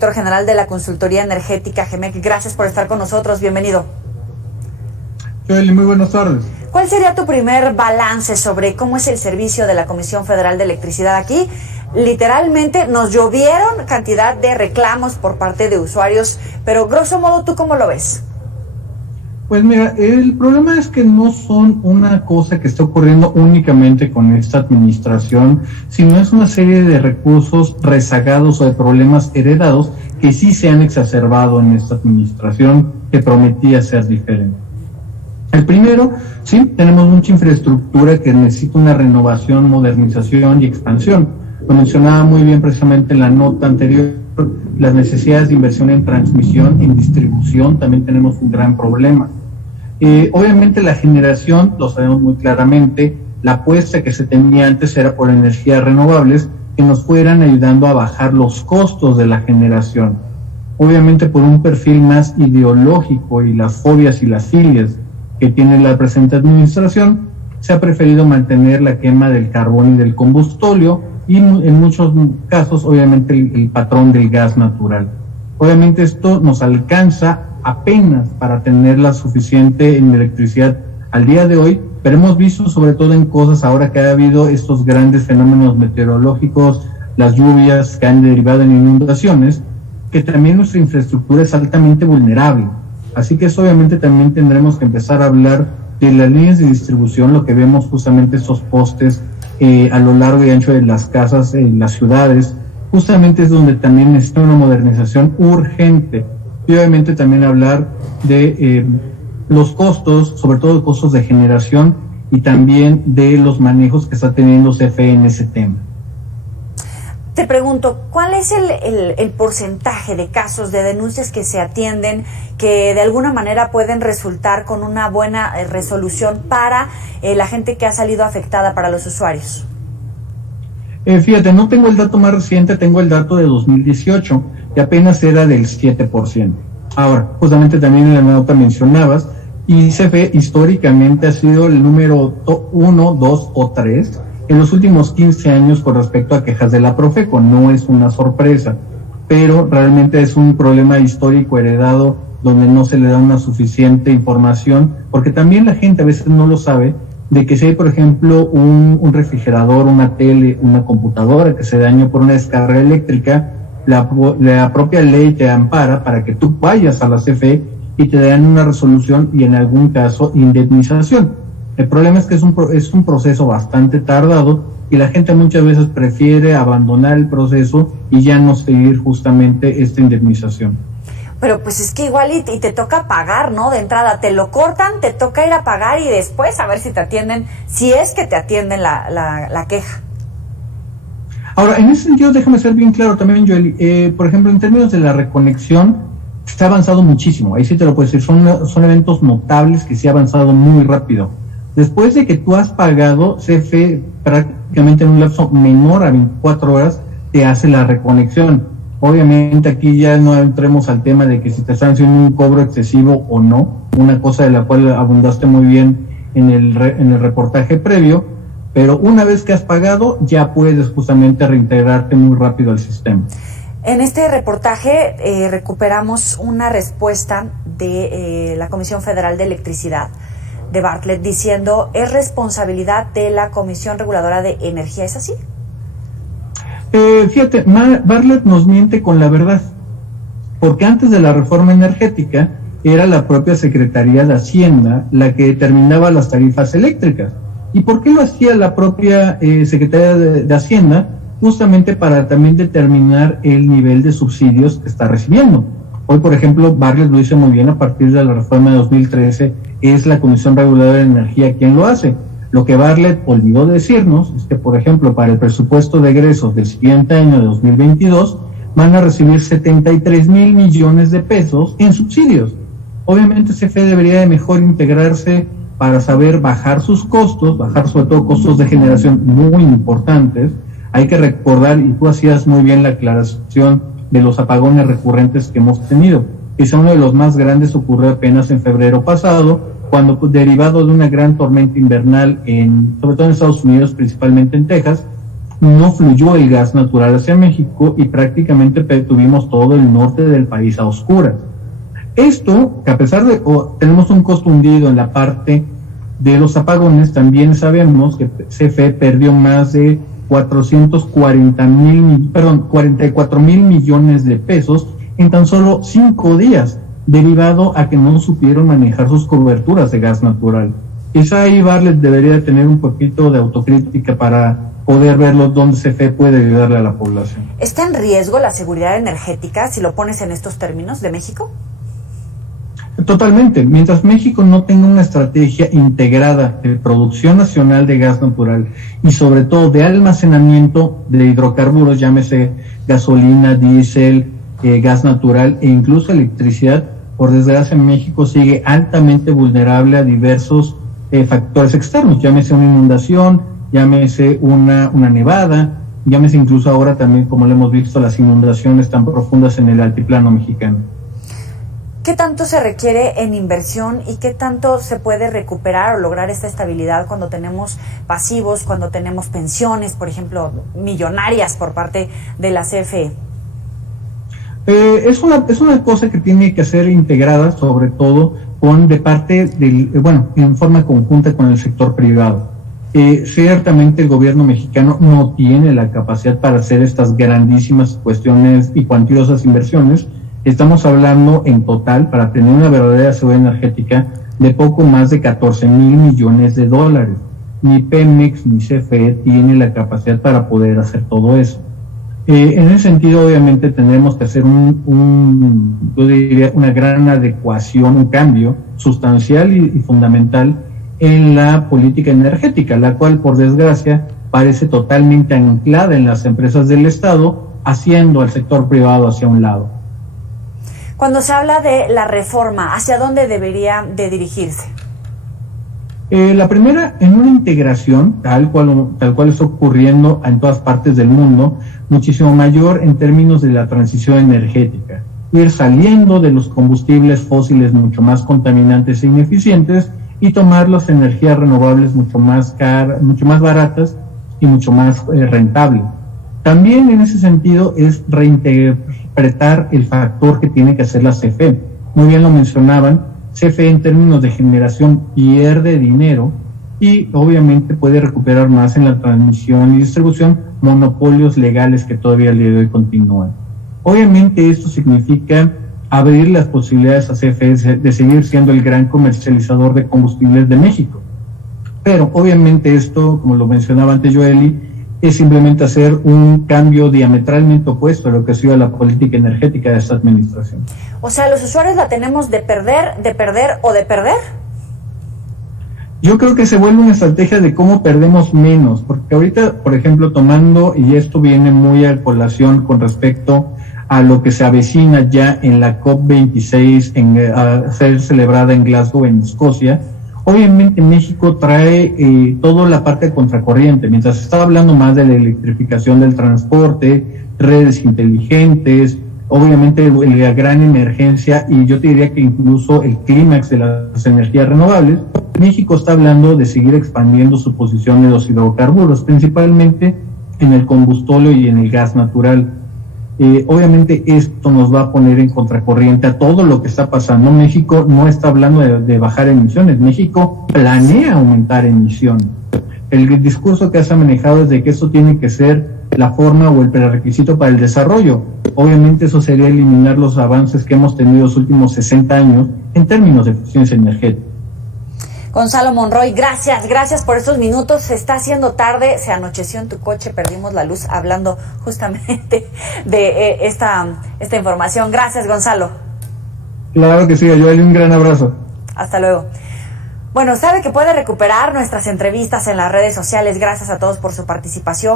director general de la Consultoría Energética GEMEC. Gracias por estar con nosotros. Bienvenido. Joely, muy buenas tardes. ¿Cuál sería tu primer balance sobre cómo es el servicio de la Comisión Federal de Electricidad aquí? Literalmente nos llovieron cantidad de reclamos por parte de usuarios, pero grosso modo, ¿tú cómo lo ves? Pues mira, el problema es que no son una cosa que está ocurriendo únicamente con esta administración, sino es una serie de recursos rezagados o de problemas heredados que sí se han exacerbado en esta administración que prometía ser diferente. El primero, sí, tenemos mucha infraestructura que necesita una renovación, modernización y expansión. Lo mencionaba muy bien precisamente en la nota anterior, las necesidades de inversión en transmisión, en distribución, también tenemos un gran problema. Obviamente la generación, lo sabemos muy claramente, la apuesta que se tenía antes era por energías renovables que nos fueran ayudando a bajar los costos de la generación. Obviamente por un perfil más ideológico y las fobias y las filias que tiene la presente administración, se ha preferido mantener la quema del carbón y del combustóleo y en muchos casos obviamente el patrón del gas natural. Obviamente esto nos alcanza apenas para tener la suficiente en electricidad al día de hoy, pero hemos visto sobre todo en cosas ahora que ha habido estos grandes fenómenos meteorológicos, las lluvias que han derivado en inundaciones, que también nuestra infraestructura es altamente vulnerable. Así que eso obviamente también tendremos que empezar a hablar de las líneas de distribución, lo que vemos justamente estos postes a lo largo y ancho de las casas en las ciudades, justamente es donde también necesita una modernización urgente. Y obviamente también hablar de los costos, sobre todo costos de generación y también de los manejos que está teniendo CFE en ese tema. Te pregunto, ¿cuál es el porcentaje de casos de denuncias que se atienden que de alguna manera pueden resultar con una buena resolución para la gente que ha salido afectada, para los usuarios? Fíjate, no tengo el dato más reciente, tengo el dato de 2018 y apenas era del 7%. Ahora, justamente también en la nota mencionabas, y CFE históricamente ha sido el número 1, 2 o 3 en los últimos 15 años con respecto a quejas de la Profeco. No es una sorpresa, pero realmente es un problema histórico heredado donde no se le da una suficiente información, porque también la gente a veces no lo sabe, de que si hay, por ejemplo, un refrigerador, una tele, una computadora que se dañó por una descarga eléctrica, la propia ley te ampara para que tú vayas a la CFE y te den una resolución y en algún caso indemnización. El problema es que es un proceso bastante tardado y la gente muchas veces prefiere abandonar el proceso y ya no seguir justamente esta indemnización. Pero pues es que igual y te toca pagar, ¿no? De entrada te lo cortan, te toca ir a pagar y después a ver si te atienden, si es que te atienden la queja. Ahora, en ese sentido, déjame ser bien claro también, Joely, por ejemplo, en términos de la reconexión, se ha avanzado muchísimo, ahí sí te lo puedo decir, son eventos notables que se ha avanzado muy rápido. Después de que tú has pagado, CFE prácticamente en un lapso menor a 24 horas te hace la reconexión. Obviamente aquí ya no entremos al tema de que si te están haciendo un cobro excesivo o no, una cosa de la cual abundaste muy bien en el reportaje previo, pero una vez que has pagado ya puedes justamente reintegrarte muy rápido al sistema. En este reportaje recuperamos una respuesta de la Comisión Federal de Electricidad, de Bartlett, diciendo es responsabilidad de la Comisión Reguladora de Energía. ¿Es así? Fíjate, Bartlett nos miente con la verdad, porque antes de la reforma energética era la propia Secretaría de Hacienda la que determinaba las tarifas eléctricas. ¿Y por qué lo hacía la propia Secretaría de Hacienda? Justamente para también determinar el nivel de subsidios que está recibiendo. Hoy, por ejemplo, Bartlett lo dice muy bien, a partir de la reforma de 2013, es la Comisión Reguladora de Energía quien lo hace. Lo que Bartlett olvidó decirnos es que, por ejemplo, para el presupuesto de egresos del siguiente año de 2022, van a recibir 73 mil millones de pesos en subsidios. Obviamente CFE debería de mejor integrarse para saber bajar sus costos, bajar sobre todo costos de generación muy importantes. Hay que recordar, y tú hacías muy bien la aclaración de los apagones recurrentes que hemos tenido. Quizá uno de los más grandes ocurrió apenas en febrero pasado, cuando derivado de una gran tormenta invernal, sobre todo en Estados Unidos, principalmente en Texas, no fluyó el gas natural hacia México y prácticamente tuvimos todo el norte del país a oscuras. Esto, que a pesar de tenemos un costo hundido en la parte de los apagones, también sabemos que CFE perdió más de 44 mil millones de pesos en tan solo 5 días, derivado a que no supieron manejar sus coberturas de gas natural. Quizá ahí Bartlett debería tener un poquito de autocrítica para poder verlo donde CFE puede ayudarle a la población. ¿Está en riesgo la seguridad energética si lo pones en estos términos de México? Totalmente. Mientras México no tenga una estrategia integrada de producción nacional de gas natural y sobre todo de almacenamiento de hidrocarburos, llámese gasolina, diésel, gas natural e incluso electricidad, por desgracia México sigue altamente vulnerable a diversos factores externos, llámese una inundación, llámese una nevada, llámese incluso ahora también, como lo hemos visto, las inundaciones tan profundas en el altiplano mexicano. ¿Qué tanto se requiere en inversión y qué tanto se puede recuperar o lograr esta estabilidad cuando tenemos pasivos, cuando tenemos pensiones, por ejemplo, millonarias por parte de la CFE? Es una cosa que tiene que ser integrada, sobre todo en forma conjunta con el sector privado. Ciertamente el gobierno mexicano no tiene la capacidad para hacer estas grandísimas cuestiones y cuantiosas inversiones. Estamos hablando en total, para tener una verdadera seguridad energética, de poco más de 14 mil millones de dólares. Ni Pemex ni CFE tiene la capacidad para poder hacer todo eso. En ese sentido, obviamente, tendremos que hacer yo diría, una gran adecuación, un cambio sustancial y fundamental en la política energética, la cual, por desgracia, parece totalmente anclada en las empresas del Estado, haciendo al sector privado hacia un lado. Cuando se habla de la reforma, ¿hacia dónde debería de dirigirse? La primera, en una integración, tal cual está ocurriendo en todas partes del mundo, muchísimo mayor en términos de la transición energética. Ir saliendo de los combustibles fósiles mucho más contaminantes e ineficientes y tomar las energías renovables mucho más baratas y mucho más rentables. También en ese sentido es reinterpretar el factor que tiene que hacer la CFE. Muy bien lo mencionaban, CFE en términos de generación pierde dinero y obviamente puede recuperar más en la transmisión y distribución monopolios legales que todavía el día de hoy continúan. Obviamente esto significa abrir las posibilidades a CFE de seguir siendo el gran comercializador de combustibles de México. Pero obviamente esto, como lo mencionaba antes Joely, es simplemente hacer un cambio diametralmente opuesto a lo que ha sido la política energética de esta administración. O sea, ¿los usuarios la tenemos de perder o de perder? Yo creo que se vuelve una estrategia de cómo perdemos menos, porque ahorita, por ejemplo, tomando, y esto viene muy a colación con respecto a lo que se avecina ya en la COP26 a ser celebrada en Glasgow, en Escocia. Obviamente México trae toda la parte de contracorriente, mientras se está hablando más de la electrificación del transporte, redes inteligentes, obviamente la gran emergencia, y yo te diría que incluso el clímax de las energías renovables. México está hablando de seguir expandiendo su posición en los hidrocarburos, principalmente en el combustóleo y en el gas natural. Obviamente esto nos va a poner en contracorriente a todo lo que está pasando. México no está hablando de bajar emisiones, México planea aumentar emisiones. El discurso que se ha manejado es de que eso tiene que ser la forma o el prerequisito para el desarrollo. Obviamente eso sería eliminar los avances que hemos tenido los últimos 60 años en términos de eficiencia energética. Gonzalo Monroy, gracias por estos minutos. Se está haciendo tarde, se anocheció en tu coche, perdimos la luz hablando justamente de esta información. Gracias, Gonzalo. Claro que sí, Joely, un gran abrazo. Hasta luego. Bueno, sabe que puede recuperar nuestras entrevistas en las redes sociales. Gracias a todos por su participación.